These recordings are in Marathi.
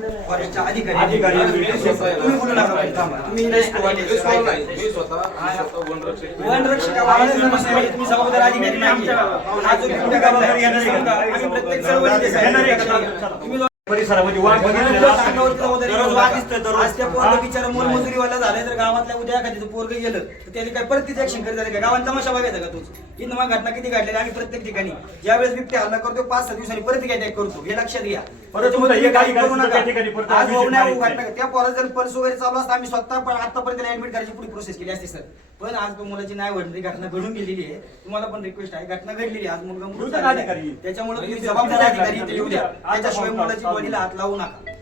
अधिकारी अधिकारी. तुम्ही बोलू नका बाई, थांबा. तुम्ही रेस्ट करा. मी स्वतः नाही, मी स्वतः मी स्वतः वनरक्षक वनरक्षक आवाज समस्या आहे. तुम्ही जबाबदार अधिकारी नाही हा जो बिबट्या काढलाय, आम्ही प्रत्येक चळवळीत आहे. तुम्ही परिसरामध्ये वाघ बघितलेला दररोज असतो. अंगावर वाघ दिसतोय दररोज. आज त्या पोरगं बिचारा मोलमजुरीवाला झालाय तर गावातल्या उद्या एखाद्याचं पोरग गेलं तर त्याने काय परत तिथे ऍक्शन करत झाले का गावात तमाशा बघायचा का तूच? मग घटना किती घडलेली आणि प्रत्येक ठिकाणी ज्यावेळेस बिबट्या हल्ला करतो पाच सहा दिवसांनी परत ती अटॅक करतो. हे लक्षात घ्या. परत काही करू नका. आज घटना. त्या पोरात जर पल्स वगैरे चालू असता आम्ही स्वतः पण आतापर्यंत ऍडमिट करायची पुढे प्रोसेस केली. असते सर. पण आज तो मुलाची नाही घडली घटना घडून गेलेली आहे. तुम्हाला पण रिक्वेस्ट आहे. घटना घडलेली आज मुलगा. त्याच्यामुळे तुम्ही जबाबदार अधिकारी इथे येऊ द्या. त्याच्याशिवाय मुलाची बॉडीला हात लावू नका.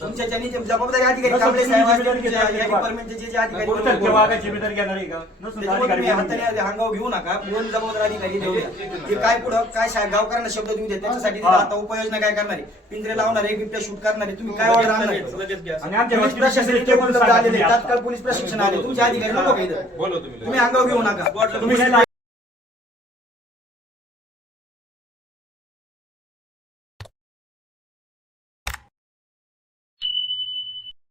तुमच्या जे जबाबदारी अधिकारी कांबळे साहेब असतील, तुमच्या या. डिपार्टमेंटचे जे जे अधिकारी बोलतात आहेत, की वाघाची जिम्मेदारी घेणार आहे का? नसून त्याच्यामुळे अधिकारी तुम्ही बोलून हाताने. हंगाव घेऊ नका. दोन जबाबदार अधिकारी द्या ते काय पुढं काय शा- गावकऱ्यांना शब्द देऊ द्या त्याच्यासाठी तिथं हा. आता उपाययोजना काय करणार? आहे पिंजरे लावणार आहे बिबट्या शूट करणार आहे तुम्ही काय ऑर्डर आणणार? आहे? आणि आमच्या पोलीस वतीने प्रशासन दुसरे इथे पण टेबल आलेले सांगा. तात्काळ पोलीस प्रशिक्षण आले. तुमचे अधिकारी नको का इथं? बोलव तुम्ही तुम्ही अंगावर घेऊ नका. तुम्ही